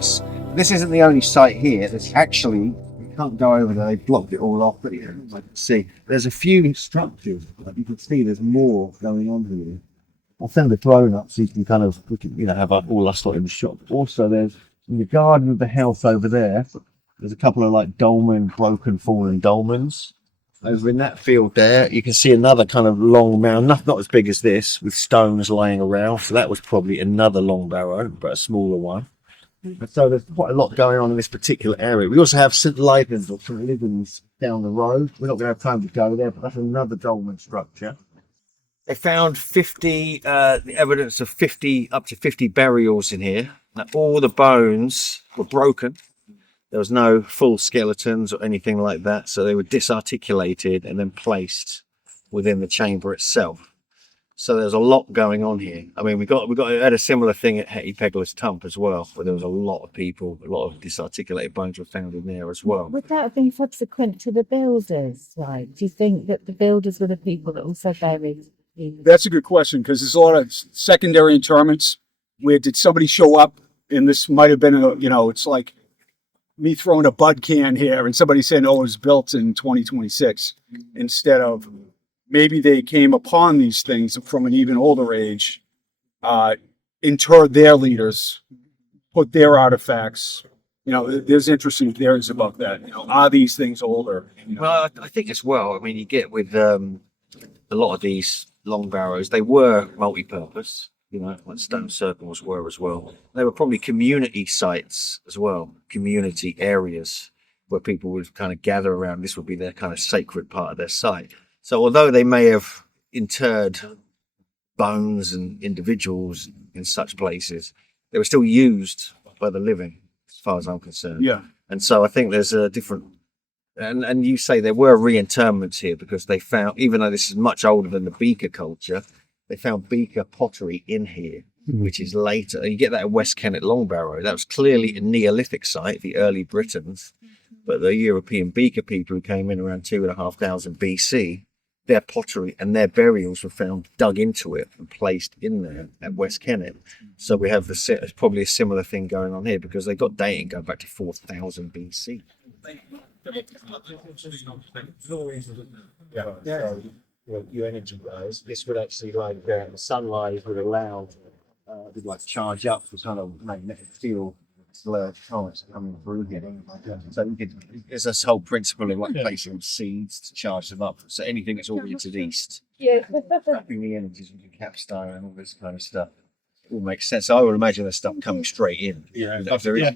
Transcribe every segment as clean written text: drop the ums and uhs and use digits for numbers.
this. This isn't the only site here. There's actually, you can't go over there, they blocked it all off, but you can see there's a few structures. Like you can see there's more going on here. I'll send the drone up so you can kind of, have all our stuff in the shop. Also, there's in the garden of the house over there, there's a couple of like dolmen, broken, fallen dolmens. Over in that field there, you can see another kind of long mound, not as big as this, with stones lying around. So that was probably another long barrow, but a smaller one. And so there's quite a lot going on in this particular area. We also have St. Leithen's or St. Leithen's down the road. We're not going to have time to go there, but that's another dolmen structure. They found 50, the evidence of up to 50 burials in here. Now, all the bones were broken. There was no full skeletons or anything like that, so they were disarticulated and then placed within the chamber itself. So there's a lot going on here. I mean, we had a similar thing at Hetty Pegler's Tump as well, where there was a lot of people, a lot of disarticulated bones were found in there as well. Would that have been subsequent to the builders? Like, do you think that the builders were the people that also buried? That's a good question, because there's a lot of secondary interments where did somebody show up, and this might have been it's like me throwing a bud can here and somebody saying, oh, it was built in 2026, instead of maybe they came upon these things from an even older age, interred their leaders, put their artifacts. There's interesting theories about that. Are these things older? Well, I think as well, I mean, you get with a lot of these long barrows, they were multi-purpose. Like stone circles were as well. They were probably community sites as well, community areas where people would kind of gather around. This would be their kind of sacred part of their site. So although they may have interred bones and individuals in such places, they were still used by the living, as far as I'm concerned. Yeah. And so I think there's a different... And you say there were reinterments here because they found, even though this is much older than the beaker culture, they found beaker pottery in here, which is later. You get that at West Kennet Long Barrow. That was clearly a Neolithic site, the early Britons. But the European beaker people who came in around 2,500 BC, their pottery and their burials were found dug into it and placed in there at West Kennet. So we have probably a similar thing going on here because they got dating going back to 4,000 BC. Yeah. Your energy rise. This would actually the sunlight would allow would charge up the kind of magnetic field currents coming through here. So there's this whole principle of placing seeds to charge them up. So anything that's oriented east, trapping the energies with the capstone and all this kind of stuff, all makes sense. So I would imagine there's stuff coming straight in. Yeah, if there is.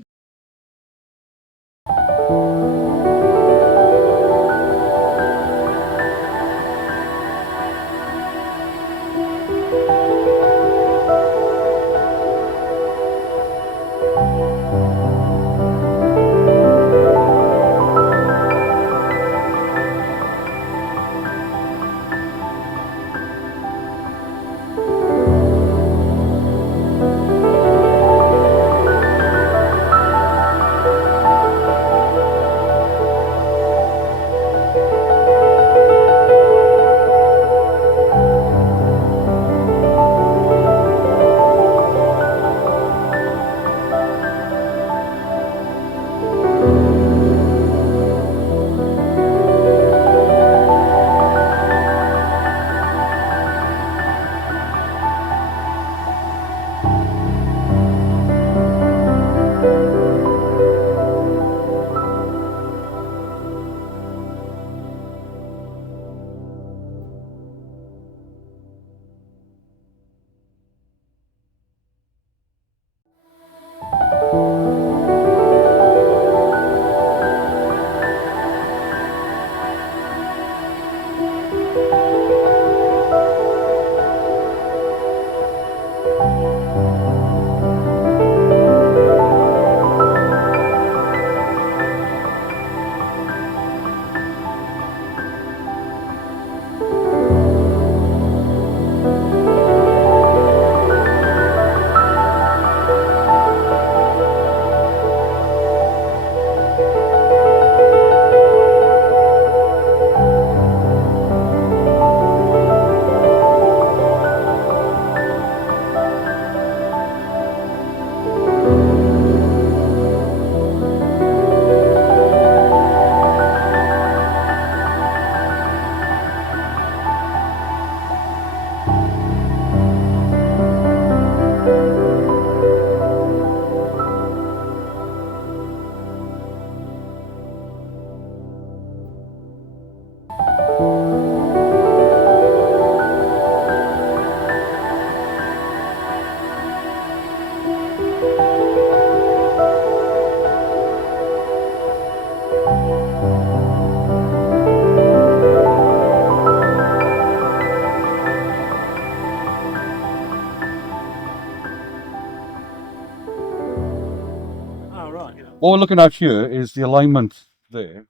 What we're looking at here is the alignment there.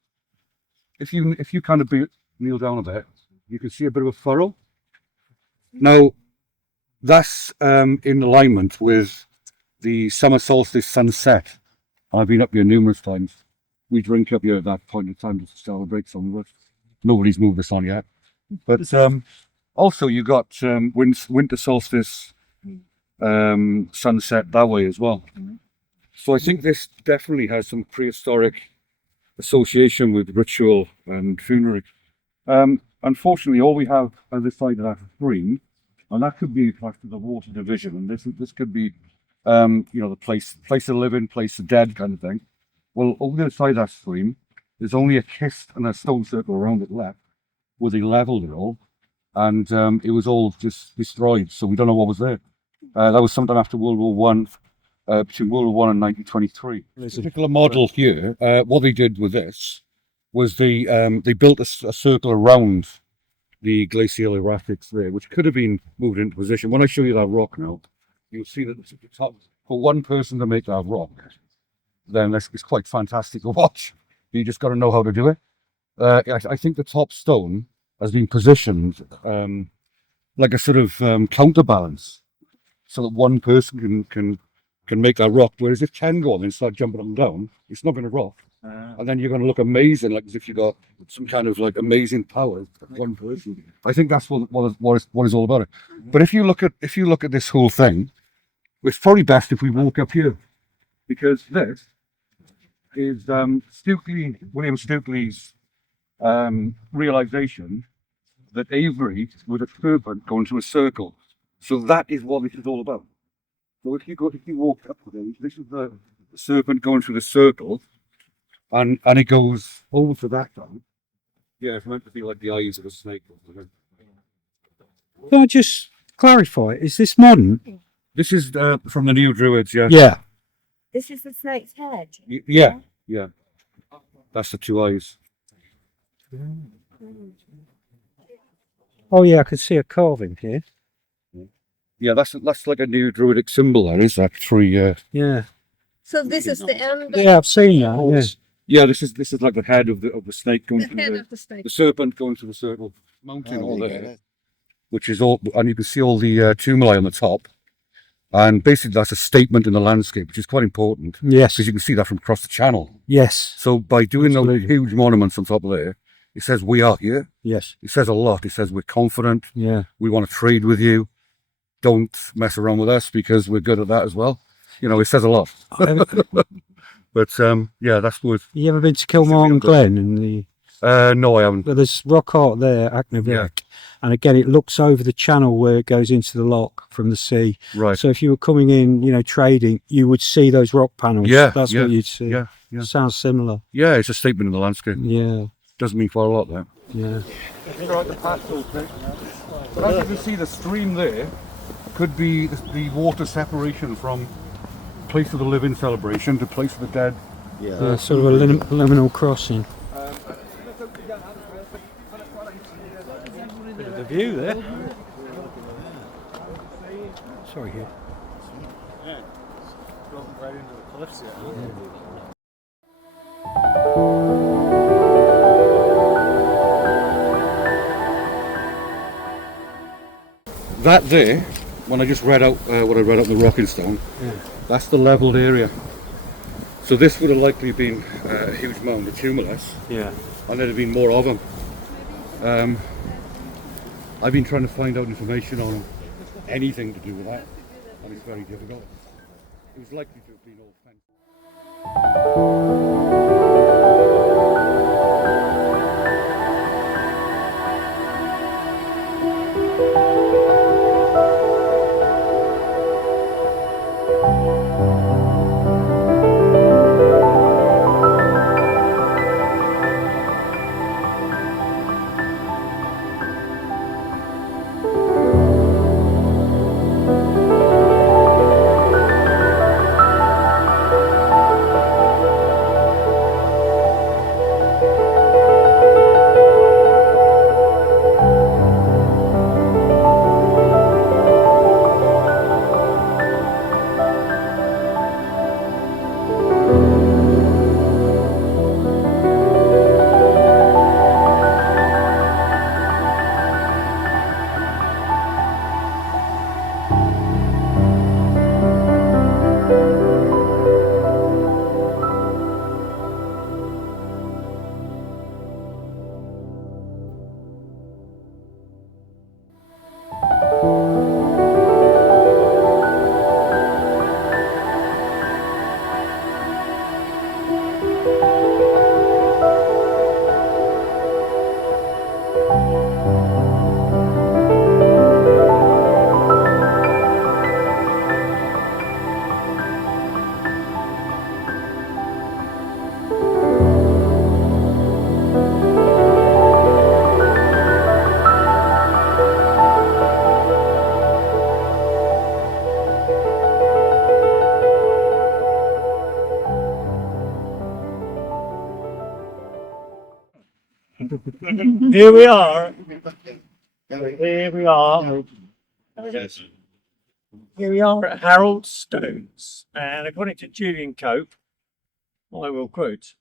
If you kind of kneel down a bit, you can see a bit of a furrow. Now, that's in alignment with the summer solstice sunset. I've been up here numerous times. We drink up here at that point in time to celebrate some of it. Nobody's moved this on yet. But also you got winter solstice sunset that way as well. So I think this definitely has some prehistoric association with ritual and funerary. Unfortunately, all we have on this side of that stream, and that could be classed as the water division, and this could be, the place to live in, place of dead kind of thing. Well, over the other side of that stream, there's only a kist and a stone circle around it left, where they levelled it all, and it was all just destroyed. So we don't know what was there. That was sometime after World War One. Between World War One and 1923. This particular model here, what they did with this was they built a circle around the glacial erratics there, which could have been moved into position. When I show you that rock now, you'll see that the top, for one person to make that rock, then it's quite fantastic to watch. You just got to know how to do it. I think the top stone has been positioned like a sort of counterbalance, so that one person can make that rock, whereas if 10 go on and start jumping up and down, it's not going to rock. And then you're going to look amazing, like as if you got some kind of like amazing power. One person. I think that's what is all about it. But if you look at this whole thing, it's probably best if we walk up here, because this is William Stukely's realization that Avery was a serpent going to a circle. So that is what this is all about. So if you walk up with it, this is the serpent going through the circle, and it goes over to that side. Yeah, it's meant to be like the eyes of a snake. Can I just clarify? Is this modern? This is from the Neo-Druids, yeah. Yeah. This is the snake's head. Yeah. That's the two eyes. Oh yeah, I can see a carving here. Yeah, that's like a Neo-Druidic symbol. There is that three. Yeah. So this is the end. Yeah, I've seen that. Yeah, this is like the head of the snake going The through head of the snake. the serpent going through the circle, mountain all there, which is all, and you can see all the tumuli on the top, and basically that's a statement in the landscape, which is quite important. Yes. Because you can see that from across the channel. Yes. So by doing Absolutely. those huge monuments on top of there, it says we are here. Yes. It says a lot. It says we're confident. Yeah. We want to trade with you. Don't mess around with us because we're good at that as well. You know, it says a lot. But yeah, that's good. You ever been to Kilmartin Glen and the? No, I haven't. Well, there's rock art there, Acnavik, Yeah. and again it looks over the channel where it goes into the loch from the sea. Right. So if you were coming in, trading, you would see those rock panels. Yeah, That's yeah, what you'd see. Yeah. Sounds similar. Yeah, it's a statement in the landscape. Yeah. Doesn't mean quite a lot there. Yeah. But as you can see, the stream there could be the water separation from place of the living celebration to place of the dead. Yeah, sort of a liminal crossing. Bit of a view there. Sorry, Hugh. That there, when I just read out what I read out in the Rocking Stone, that's the levelled area. So this would have likely been a huge mound of tumulus, Yeah. and there'd have been more of them. I've been trying to find out information on anything to do with that, and it's very difficult. It was likely to have been all fenced. Here we are. Here we are. Here we are at Harold Stones, and according to Julian Cope, I will quote,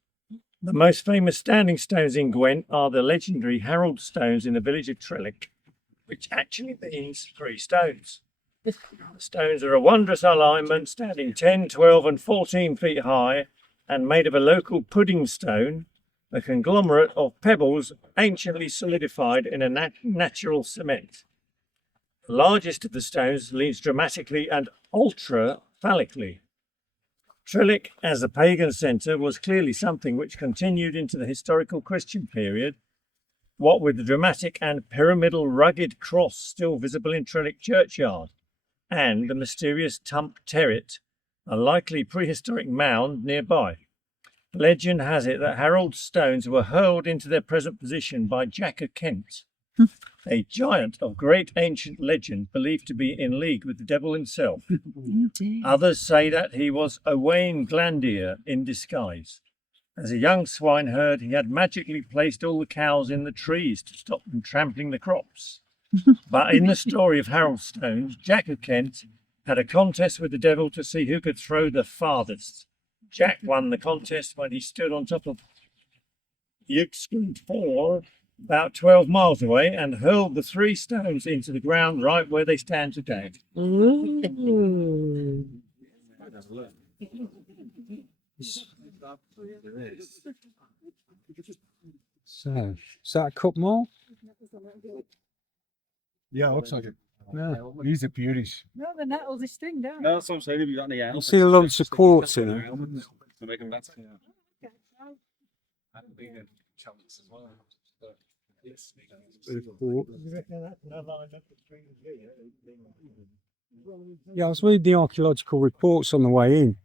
"The most famous standing stones in Gwent are the legendary Harold Stones in the village of Trellech, which actually means 3 stones. The stones are a wondrous alignment, standing 10, 12 and 14 feet high, and made of a local pudding stone, a conglomerate of pebbles anciently solidified in a natural cement. The largest of the stones leans dramatically and ultra-phallically. Trellech, as a pagan centre, was clearly something which continued into the historical Christian period, what with the dramatic and pyramidal rugged cross still visible in Trellech churchyard, and the mysterious Tump Terret, a likely prehistoric mound nearby. Legend has it that Harold's stones were hurled into their present position by Jack of Kent, a giant of great ancient legend believed to be in league with the devil himself. Others say that he was Owain Glandier in disguise. As a young swineherd, he had magically placed all the cows in the trees to stop them trampling the crops. But in the story of Harold's stones, Jack of Kent had a contest with the devil to see who could throw the farthest. Jack won the contest when he stood on top of Hugh Ford, about 12 miles away, and hurled the 3 stones into the ground right where they stand today. Ooh. So, is that a cup more? Yeah, it looks like it. Yeah. These are beauties. No, the nettles this thing down. No, that's what I'm saying. Have you got any You see the lumps of quartz in it. To make them better. Yeah, I was reading the archaeological reports on the way in.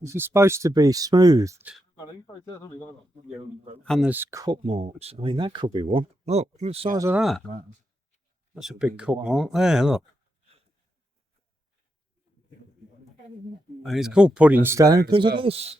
This is supposed to be smoothed. And there's cut marks. I mean, that could be one. Look at the size of that. That's a big cut mark there, look. And it's called pudding stone because of this.